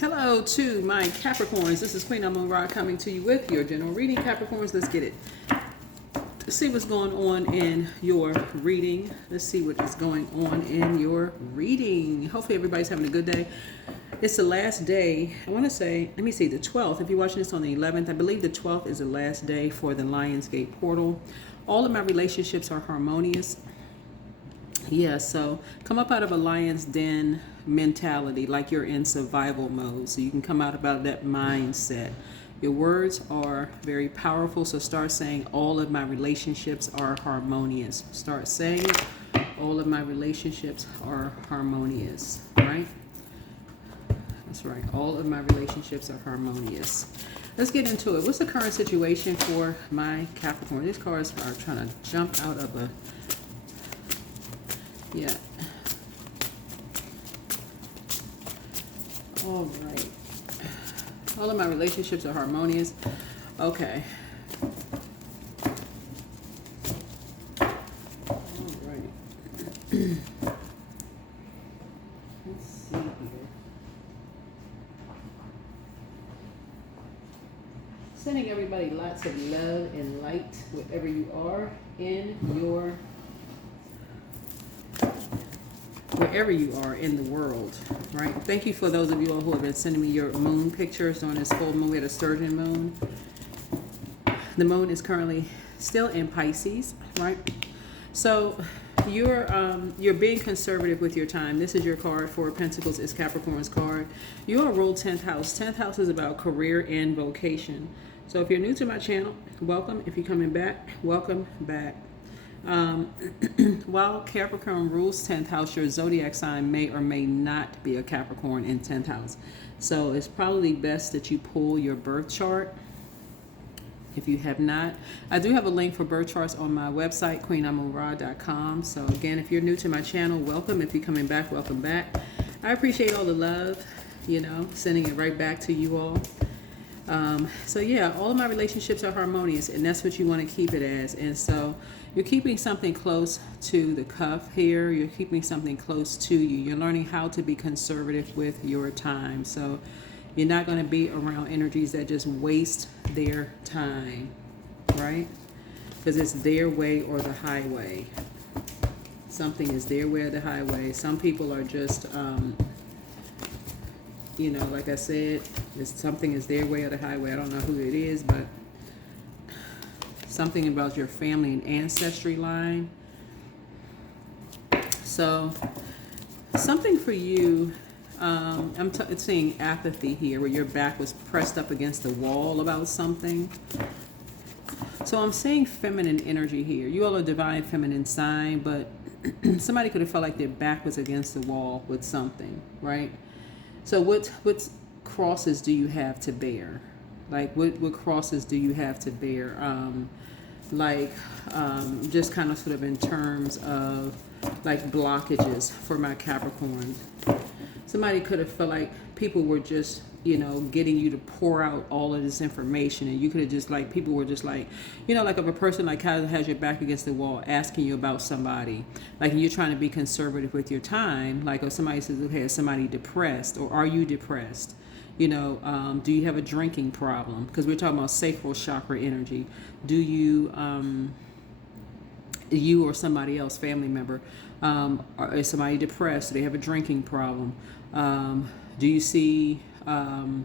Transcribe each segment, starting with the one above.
Hello to my Capricorns. This is Queen Amun Ra coming to you with your general reading. Capricorns, let's get it. Let's see what's going on in your reading. Let's see what is going on in your reading. Hopefully everybody's having a good day. It's the last day. I want to say, let me see, the 12th. If you're watching this on the 11th, I believe the 12th is the last day for the Lionsgate portal. All of my relationships are harmonious. Yeah, so come up out of a lion's den mentality, like you're in survival mode. So you can come out about that mindset. Your words are very powerful, so start saying all of my relationships are harmonious. Start saying it. All of my relationships are harmonious, right? That's right. All of my relationships are harmonious. Let's get into it. What's the current situation for my Capricorn? These cards are trying to jump out of a... Yeah. All right. All of my relationships are harmonious. Okay. All right. Let's see here. Sending everybody lots of love and light wherever you are in your... wherever you are in the world, right? Thank you for those of you all who have been sending me your moon pictures on this full moon. We had a sturgeon moon. The moon is currently still in Pisces, right? So you're being conservative with your time. This is your card for Pentacles. It's Capricorn's card. You are ruled 10th house. 10th house is about career and vocation. So if you're new to my channel, welcome. If you're coming back, welcome back. While Capricorn rules 10th house, your zodiac sign may or may not be a Capricorn in 10th house. So it's probably best that you pull your birth chart if you have not. I do have a link for birth charts on my website, queenamunra.com. So again, if you're new to my channel, welcome. If you're coming back, welcome back. I appreciate all the love, sending it right back to you all. So yeah, all of my relationships are harmonious, and that's what you want to keep it as. And so you're keeping something close to the cuff here. You're keeping something close to you. You're learning how to be conservative with your time. So you're not going to be around energies that just waste their time, right? Because it's their way or the highway. Something is their way or the highway. Some people are just... like I said, something is their way or the highway. I don't know who it is, but something about your family and ancestry line. So something for you, I'm seeing apathy here, where your back was pressed up against the wall about something. So I'm seeing feminine energy here. You all are divine feminine sign, but somebody could have felt like their back was against the wall with something, right? So what crosses do you have to bear? Like what crosses do you have to bear? Just kind of sort of in terms of like blockages for my Capricorn. Somebody could have felt like people were just, getting you to pour out all of this information, and you could have just like, people were just like, like if a person like has your back against the wall asking you about somebody, like you're trying to be conservative with your time, like if somebody says, okay, is somebody depressed, or are you depressed? Do you have a drinking problem? Because we're talking about sacral chakra energy. Do you, you or somebody else, family member, is somebody depressed? Do they have a drinking problem? Do you see, do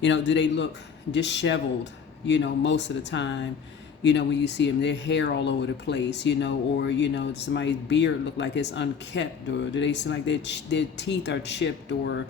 they look disheveled, most of the time, when you see them, their hair all over the place, or, somebody's beard look like it's unkept, or do they seem like their teeth are chipped, or,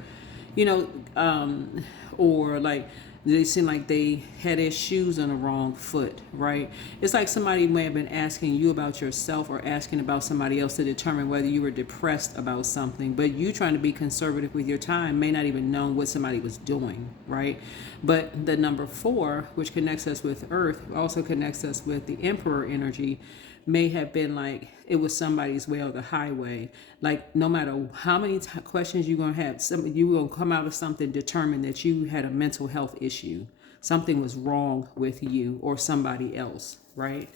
or like, they seem like they had their shoes on the wrong foot, right? It's like somebody may have been asking you about yourself or asking about somebody else to determine whether you were depressed about something, but you trying to be conservative with your time may not even know what somebody was doing, right? But the number 4, which connects us with Earth, also connects us with the Emperor energy, may have been like it was somebody's way or the highway. Like no matter how many questions you're going to have, you will come out of something determined that you had a mental health issue. Something was wrong with you or somebody else, right?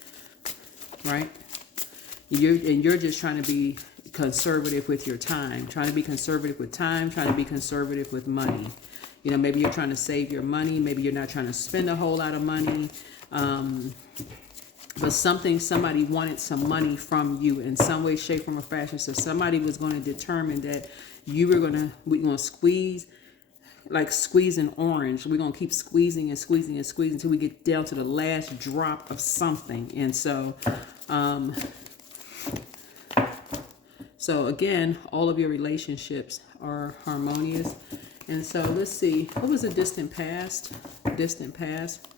Right? You're just trying to be conservative with your time, trying to be conservative with time, trying to be conservative with money. You know, maybe you're trying to save your money. Maybe you're not trying to spend a whole lot of money. But somebody wanted some money from you in some way, shape, form, or fashion. So somebody was going to determine that we're going to squeeze, like squeezing orange. We're going to keep squeezing and squeezing and squeezing until we get down to the last drop of something. And so again, all of your relationships are harmonious. And so let's see, what was the distant past? Distant past.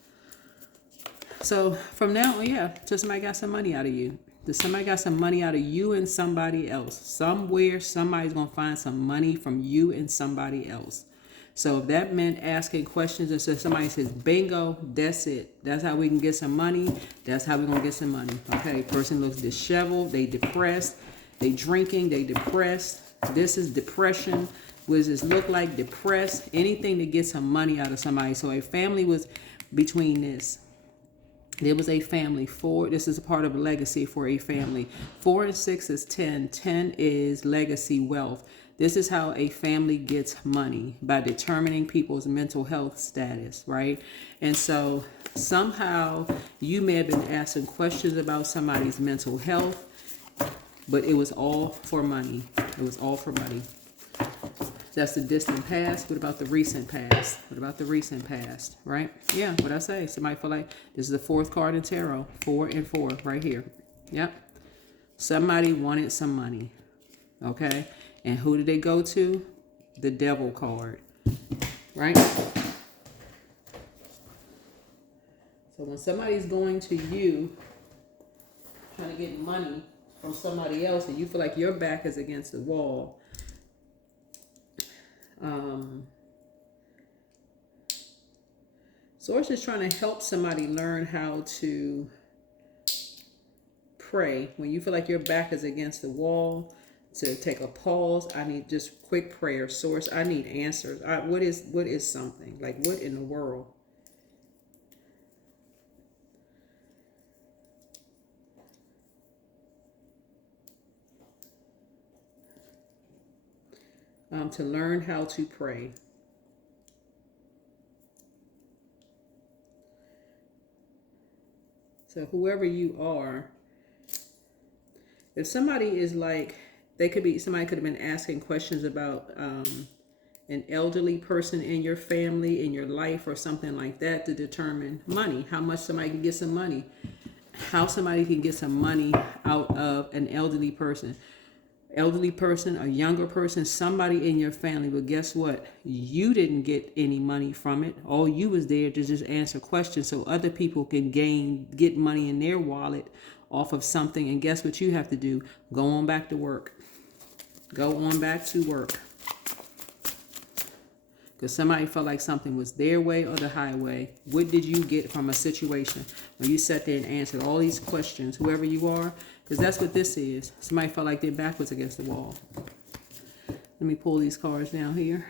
So from now on, yeah, just somebody got some money out of you. Somebody got some money out of you and somebody else. Somewhere, somebody's going to find some money from you and somebody else. So if that meant asking questions and so somebody says, bingo, that's it. That's how we can get some money. That's how we're going to get some money. Okay, person looks disheveled. They depressed. They drinking. They depressed. This is depression. What does this look like? Depressed. Anything to get some money out of somebody. So a family was between this. There was a family. 4, this is a part of a legacy for a family. 4 and 6 is 10. 10 is legacy wealth. This is how a family gets money, by determining people's mental health status, right? And so somehow you may have been asking questions about somebody's mental health, but it was all for money. It was all for money. That's the distant past. What about the recent past? What about the recent past, right? Yeah, what I say. Somebody feel like this is the 4th card in tarot. 4 and 4 right here. Yep. Somebody wanted some money. Okay. And who did they go to? The devil card. Right? So when somebody's going to you, trying to get money from somebody else, and you feel like your back is against the wall, Source is trying to help somebody learn how to pray. When you feel like your back is against the wall, to take a pause. I need just quick prayer. Source, I need answers. What is something? Like, what in the world? To learn how to pray. So whoever you are, if somebody is like, somebody could have been asking questions about an elderly person in your family, in your life, or something like that, to determine money, how much somebody can get some money, how somebody can get some money out of an elderly person. Elderly person, a younger person, somebody in your family. But guess what? You didn't get any money from it. All you was there to just answer questions so other people can get money in their wallet off of something. And guess what you have to do? Go on back to work. Go on back to work. Because somebody felt like something was their way or the highway. What did you get from a situation when you sat there and answered all these questions, whoever you are? Because that's what this is. Somebody felt like their back was against the wall. Let me pull these cards down here.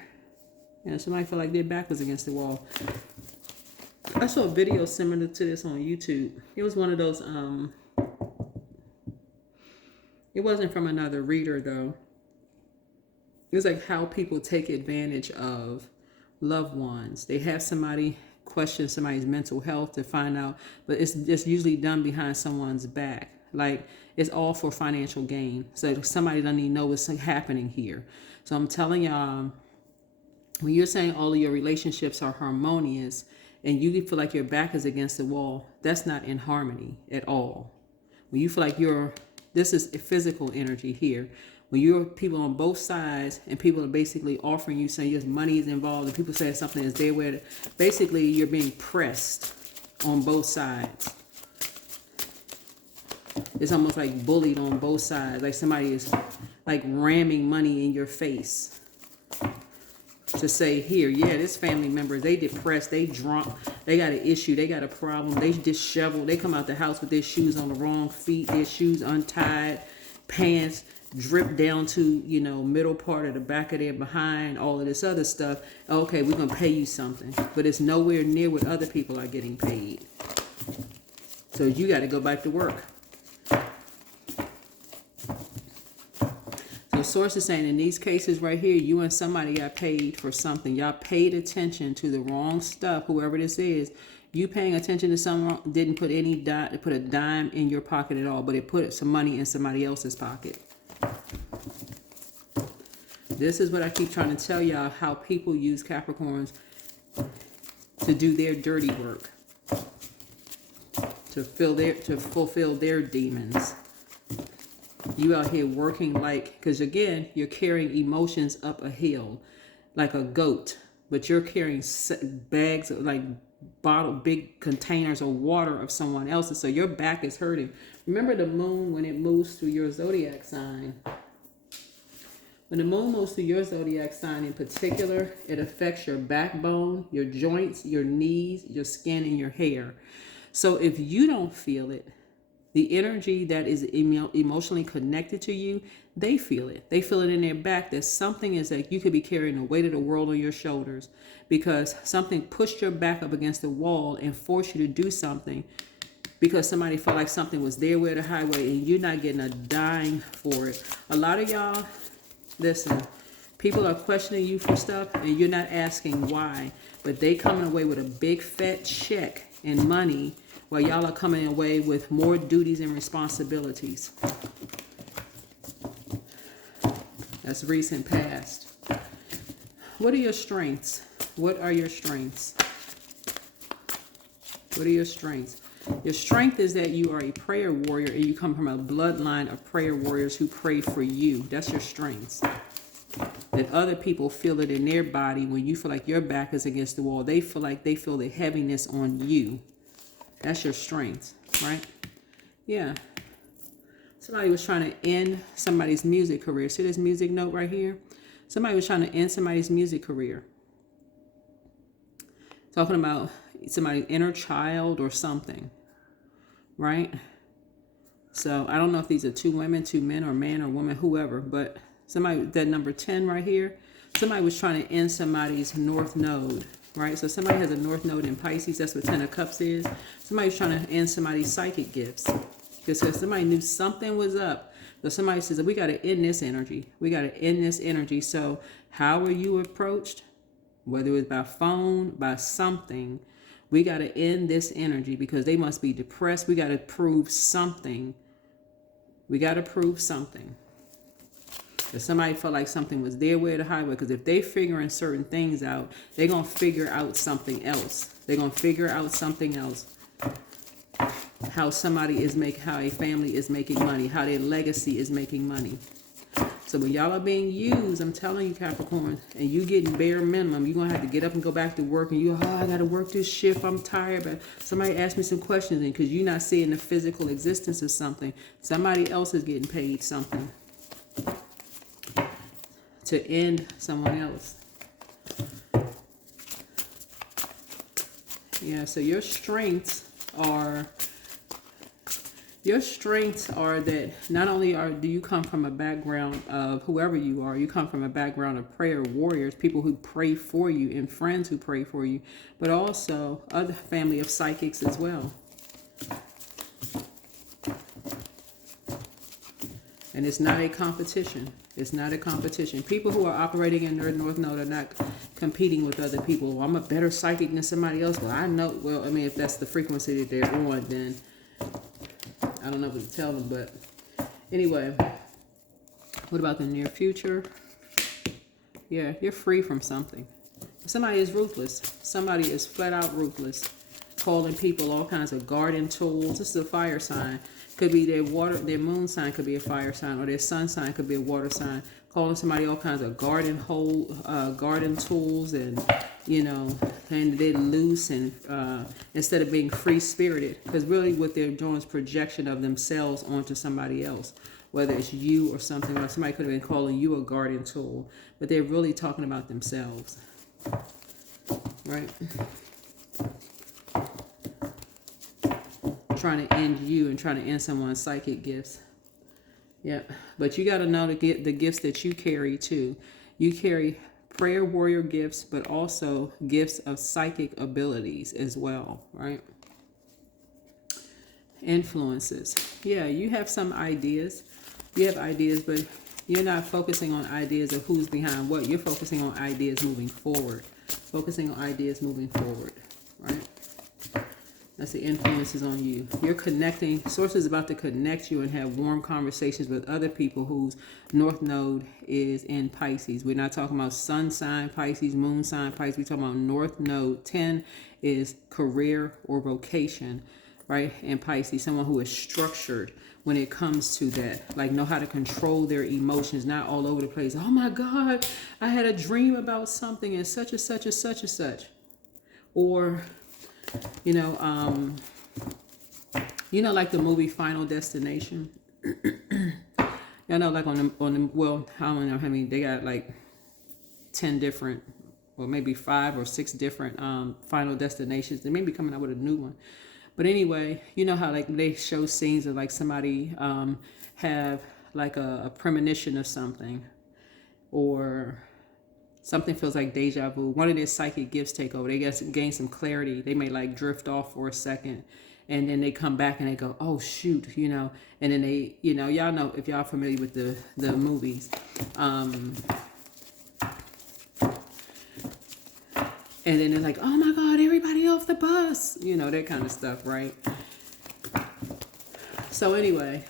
Yeah, somebody felt like their back was against the wall. I saw a video similar to this on YouTube. It was one of those, it wasn't from another reader though. It was like how people take advantage of loved ones. They have somebody question somebody's mental health to find out, but it's just usually done behind someone's back. Like, it's all for financial gain. So somebody doesn't even know what's happening here. So I'm telling y'all, when you're saying all of your relationships are harmonious and you feel like your back is against the wall, that's not in harmony at all. When you feel like this is a physical energy here. When you're people on both sides and people are basically offering you, saying yes, money is involved, and people say something is there where basically you're being pressed on both sides. It's almost like bullied on both sides. Like somebody is like ramming money in your face to say, here, yeah, this family member, they depressed, they drunk, they got an issue, they got a problem, they disheveled, they come out the house with their shoes on the wrong feet, their shoes untied, pants drip down to, middle part of the back of their behind, all of this other stuff. Okay, we're going to pay you something. But it's nowhere near what other people are getting paid. So you got to go back to work. source is saying in these cases right here, you and somebody got paid for something. Y'all paid attention to the wrong stuff, whoever this is. You paying attention to someone didn't put put a dime in your pocket at all, but it put some money in somebody else's pocket. This is what I keep trying to tell y'all, how people use Capricorns to do their dirty work, to fulfill their demons. You out here working because again, you're carrying emotions up a hill like a goat, but you're carrying bags of big containers of water of someone else's, so your back is hurting. Remember the moon when it moves through your zodiac sign. When the moon moves through your zodiac sign in particular, it affects your backbone, your joints, your knees, your skin, and your hair. So if you don't feel it, the energy that is emotionally connected to you, they feel it. They feel it in their back that something is like you could be carrying the weight of the world on your shoulders because something pushed your back up against the wall and forced you to do something because somebody felt like something was their way or the highway and you're not getting a dime for it. A lot of y'all, listen, people are questioning you for stuff and you're not asking why, but they coming away with a big fat check and money while y'all are coming away with more duties and responsibilities. That's recent past. What are your strengths? What are your strengths? What are your strengths? Your strength is that you are a prayer warrior and you come from a bloodline of prayer warriors who pray for you. That's your strengths. That other people feel it in their body when you feel like your back is against the wall. They feel like they feel the heaviness on you. That's your strength, right? Yeah. Somebody was trying to end somebody's music career. See this music note right here? Somebody was trying to end somebody's music career. Talking about somebody's inner child or something, right? So I don't know if these are two women, two men, or man or woman, whoever, but somebody, that number 10 right here, somebody was trying to end somebody's north node, right? So somebody has a north node in Pisces. That's what 10 of Cups is. Somebody's trying to end somebody's psychic gifts because somebody knew something was up. So somebody says, we got to end this energy. We got to end this energy. So how were you approached? Whether it was by phone, by something, we got to end this energy because they must be depressed. We got to prove something. We got to prove something. If somebody felt like something was their way or the highway, because if they figuring certain things out, they're going to figure out something else. They're going to figure out something else. How somebody is how a family is making money, how their legacy is making money. So when y'all are being used, I'm telling you, Capricorn, and you getting bare minimum, you're going to have to get up and go back to work, and I got to work this shift, I'm tired, but somebody asked me some questions, and because you're not seeing the physical existence of something, somebody else is getting paid something to end someone else. Yeah, so your strengths are that not only do you come from a background of whoever you are, you come from a background of prayer warriors, people who pray for you and friends who pray for you, but also other family of psychics as well. And it's not a competition. It's not a competition. People who are operating in their North Node are not competing with other people. Well, I'm a better psychic than somebody else. Well, I know. Well, I mean, if that's the frequency that they're on, then I don't know what to tell them. But anyway, what about the near future? Yeah, you're free from something. Somebody is ruthless. Somebody is flat out ruthless. Calling people all kinds of garden tools. This is a fire sign. Could be their moon sign could be a fire sign, or their sun sign could be a water sign. Calling somebody all kinds of garden tools, and and they're loose and instead of being free spirited, because really what they're doing is projection of themselves onto somebody else, whether it's you or something else. Somebody could have been calling you a garden tool, but they're really talking about themselves, right? Trying to end you and trying to end someone's psychic gifts. Yeah, but you got to know to get the gifts that you carry too. You carry prayer warrior gifts, but also gifts of psychic abilities as well, right? Influences. Yeah, you have some ideas. You have ideas, but You're not focusing on ideas of who's behind what. You're focusing on ideas moving forward. Focusing on ideas moving forward, right? That's the influences on you. You're connecting. Source is about to connect you and have warm conversations with other people whose North Node is in Pisces. We're not talking about sun sign Pisces, moon sign Pisces. We're talking about North Node. 10 is career or vocation, right? In Pisces, someone who is structured when it comes to that. Like know how to control their emotions, not all over the place. Oh my God, I had a dream about something and such and such and such and such. Or you know, like the movie Final Destination. You know, like on the well, I don't know how many, they got like 10 different, or maybe 5 or 6 different Final Destinations. They may be coming out with a new one. But anyway, you know how like they show scenes of like somebody have like a premonition of something, or something feels like deja vu. One of their psychic gifts take over. They gain some clarity. They may like drift off for a second, and then they come back and they go, oh shoot, you know. And then they, you know, y'all know if y'all familiar with the movies. And then they're like, oh my God, everybody off the bus. You know, that kind of stuff, right? So anyway,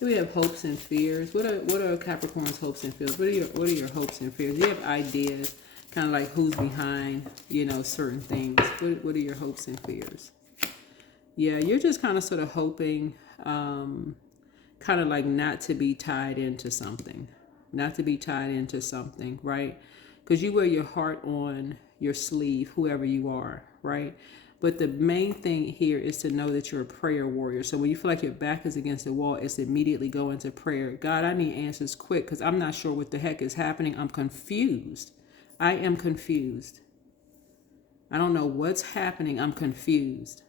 we have hopes and fears. What are Capricorn's hopes and fears? What are your hopes and fears? You have ideas, kind of like who's behind, you know, certain things. What are your hopes and fears? Yeah, you're just kind of sort of hoping, kind of like not to be tied into something. Not to be tied into something, right? Because you wear your heart on your sleeve, whoever you are, right? But the main thing here is to know that you're a prayer warrior. So when you feel like your back is against the wall, it's immediately go into prayer. God, I need answers quick because I'm not sure what the heck is happening. I'm confused. I am confused. I don't know what's happening. I'm confused.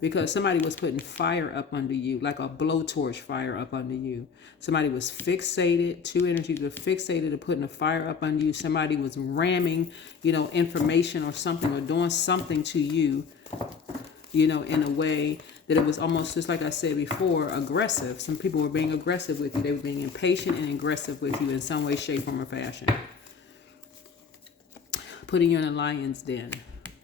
Because somebody was putting fire up under you, like a blowtorch fire up under you. Somebody was fixated, 2 energies were fixated to putting a fire up under you. Somebody was ramming, you know, information or something, or doing something to you, you know, in a way that it was almost, just like I said before, aggressive. Some people were being aggressive with you. They were being impatient and aggressive with you in some way, shape, form, or fashion. Putting you in a lion's den,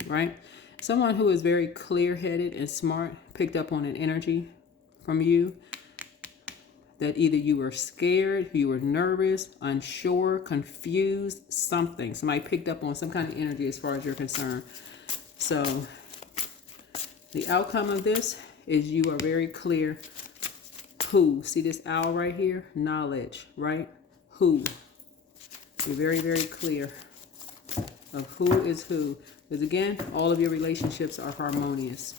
right? Someone who is very clear-headed and smart picked up on an energy from you that either you were scared, you were nervous, unsure, confused, something. Somebody picked up on some kind of energy as far as you're concerned. So the outcome of this is you are very clear who. See this owl right here? Knowledge, right? Who. You're very, very clear of who is who. Because again, all of your relationships are harmonious.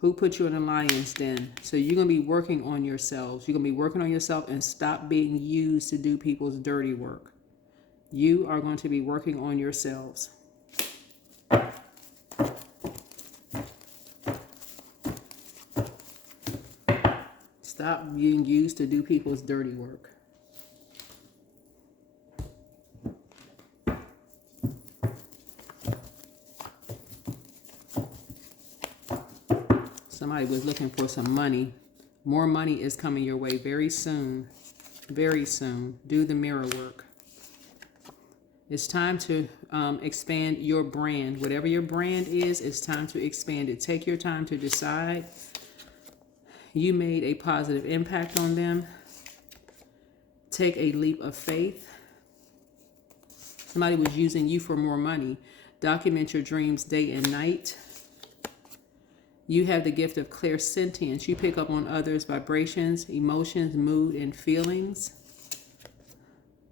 Who put you in a lion's den? So you're going to be working on yourselves. You're going to be working on yourself and stop being used to do people's dirty work. You are going to be working on yourselves. Stop being used to do people's dirty work. Somebody was looking for some money. More money is coming your way very soon. Very soon. Do the mirror work. It's time to expand your brand. Whatever your brand is, it's time to expand it. Take your time to decide. You made a positive impact on them. Take a leap of faith. Somebody was using you for more money. Document your dreams day and night. You have the gift of clairsentience. You pick up on others' vibrations, emotions, mood, and feelings.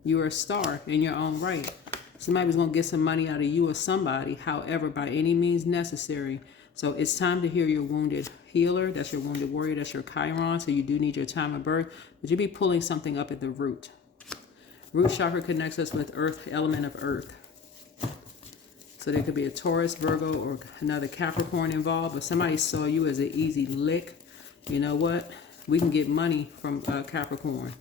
You are a star in your own right. Somebody was going to get some money out of you or somebody, however, by any means necessary. So it's time to heal your wounded healer. That's your wounded warrior. That's your Chiron. So you do need your time of birth. But you'll be pulling something up at the root. Root chakra connects us with earth, element of earth. So there could be a Taurus, Virgo, or another Capricorn involved. But somebody saw you as an easy lick. You know what? We can get money from Capricorn.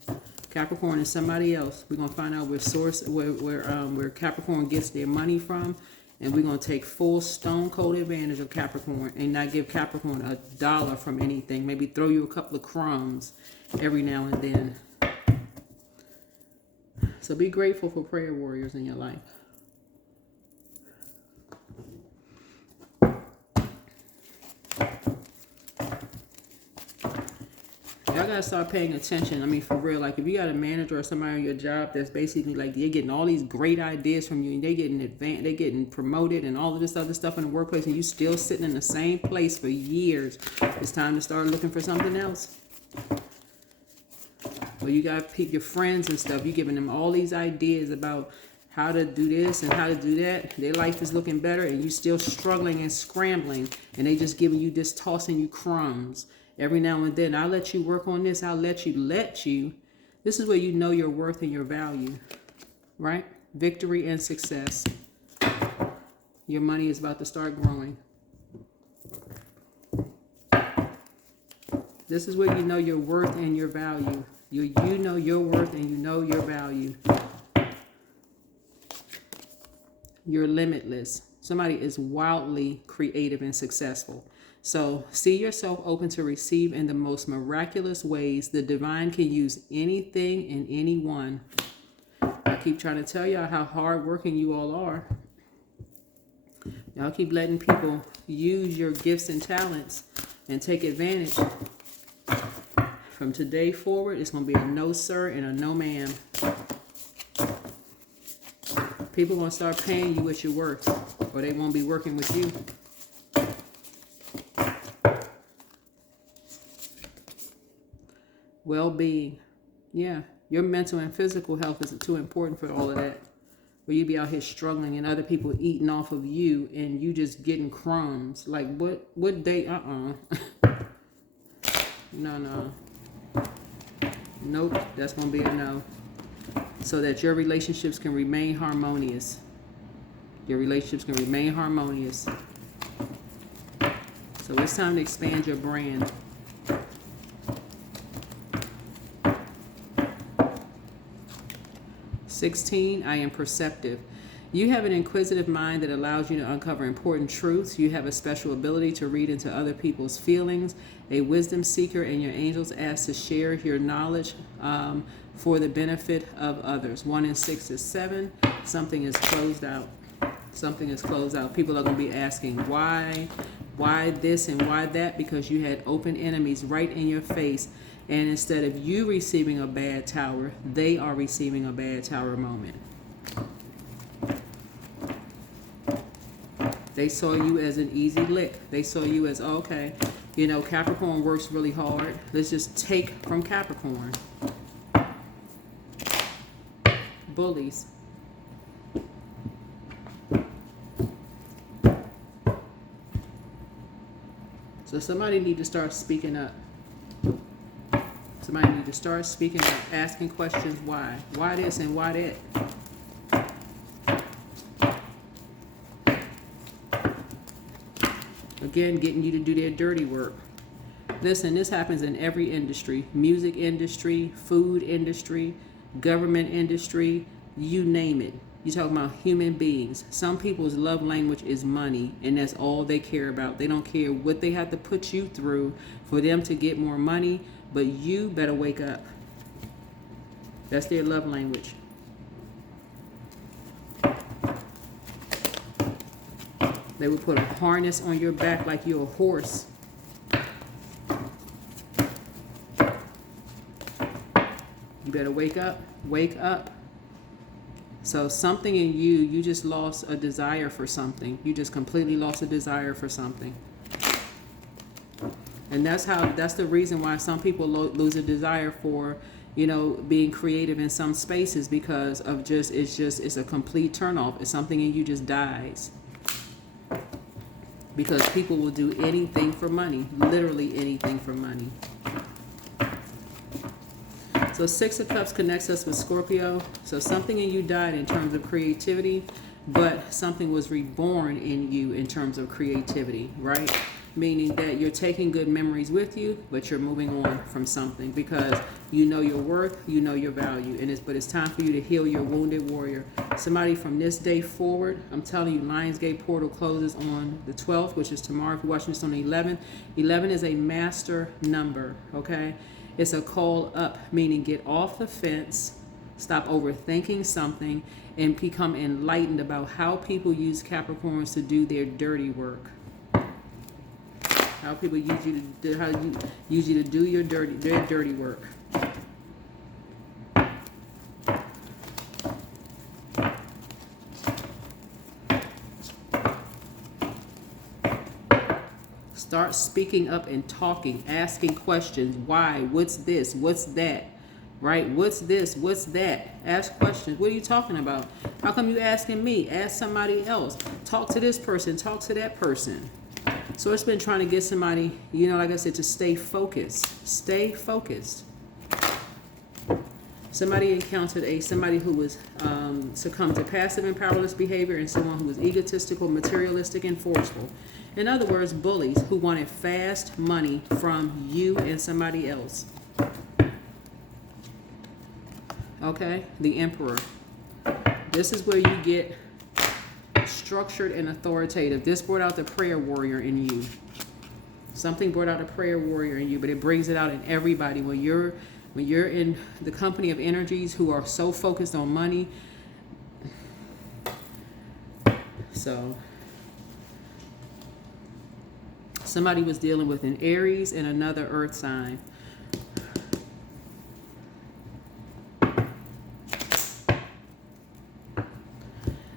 Capricorn is somebody else. We're gonna find out where Capricorn gets their money from, And we're going to take full stone cold advantage of Capricorn and not give Capricorn a dollar from anything. Maybe throw you a couple of crumbs every now and then. So be grateful for prayer warriors in your life. Y'all gotta start paying attention. I mean, for real. Like, if you got a manager or somebody on your job that's basically like, they're getting all these great ideas from you, and they getting promoted and all of this other stuff in the workplace, and you still sitting in the same place for years, it's time to start looking for something else. Well, you got your friends and stuff. You giving them all these ideas about how to do this and how to do that. Their life is looking better, and you still struggling and scrambling, and they just giving you this, tossing you crumbs every now and then. I'll let you work on this. I'll let you. This is where you know your worth and your value, right? Victory and success. Your money is about to start growing. This is where you know your worth and your value. You know your worth and you know your value. You're limitless. Somebody is wildly creative and successful. So see yourself open to receive in the most miraculous ways. The divine can use anything and anyone. I keep trying to tell y'all how hardworking you all are. Y'all keep letting people use your gifts and talents and take advantage. From today forward, it's going to be a no sir and a no ma'am. People are going to start paying you what you're worth, or they won't be working with you. Well-being. Yeah, your mental and physical health is too important for all of that. Where you be out here struggling and other people eating off of you and you just getting crumbs. Like, what day? No. Nope, that's going to be a no. So that your relationships can remain harmonious. Your relationships can remain harmonious. So it's time to expand your brand. (16) I am perceptive. You have an inquisitive mind that allows you to uncover important truths. You have a special ability to read into other people's feelings. A wisdom seeker, and your angels ask to share your knowledge for the benefit of others. 1 and 6 is 7. Something is closed out. Something is closed out. People are going to be asking why this and why that, because you had open enemies right in your face. And instead of you receiving a bad tower, they are receiving a bad tower moment. They saw you as an easy lick. They saw you as, okay, you know, Capricorn works really hard. Let's just take from Capricorn. Bullies. So somebody need to start speaking up. Somebody need to start speaking up, asking questions why. Why this and why that? Again, getting you to do their dirty work. Listen, this happens in every industry. Music industry, food industry, government industry, you name it. You're talking about human beings. Some people's love language is money, and that's all they care about. They don't care what they have to put you through for them to get more money, but you better wake up. That's their love language. They would put a harness on your back like you're a horse. You better wake up. Wake up. So something in you just lost a desire for something. You just completely lost a desire for something. And that's the reason why some people lose a desire for, you know, being creative in some spaces, because of it's a complete turnoff. It's something in you just dies. Because people will do anything for money, literally anything for money. So 6 of Cups connects us with Scorpio. So something in you died in terms of creativity, but something was reborn in you in terms of creativity, right? meaning that you're taking good memories with you, but you're moving on from something because you know your worth, you know your value, but it's time for you to heal your wounded warrior. Somebody from this day forward, I'm telling you, Lionsgate portal closes on the 12th, which is tomorrow. If you're watching this on the 11th, 11 is a master number, okay? It's a call up, meaning get off the fence, stop overthinking something, and become enlightened about how people use Capricorns to do their dirty work. How people use you to do their dirty work. Start speaking up and talking, asking questions. Why? What's this? What's that? Right? What's this? What's that? Ask questions. What are you talking about? How come you asking me? Ask somebody else. Talk to this person. Talk to that person. So it's been trying to get somebody, like I said, to stay focused. Stay focused. Somebody encountered somebody who was succumbed to passive and powerless behavior, and someone who was egotistical, materialistic, and forceful. In other words, bullies who wanted fast money from you and somebody else. Okay? The Emperor. This is where you get structured and authoritative. This brought out the prayer warrior in you. Something brought out a prayer warrior in you, but it brings it out in everybody. When you're in the company of energies who are so focused on money. So somebody was dealing with an Aries and another earth sign.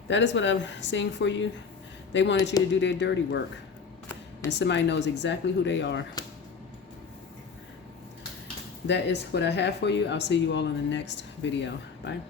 That is what I'm seeing for you. They wanted you to do their dirty work. And somebody knows exactly who they are. That is what I have for you. I'll see you all in the next video. Bye.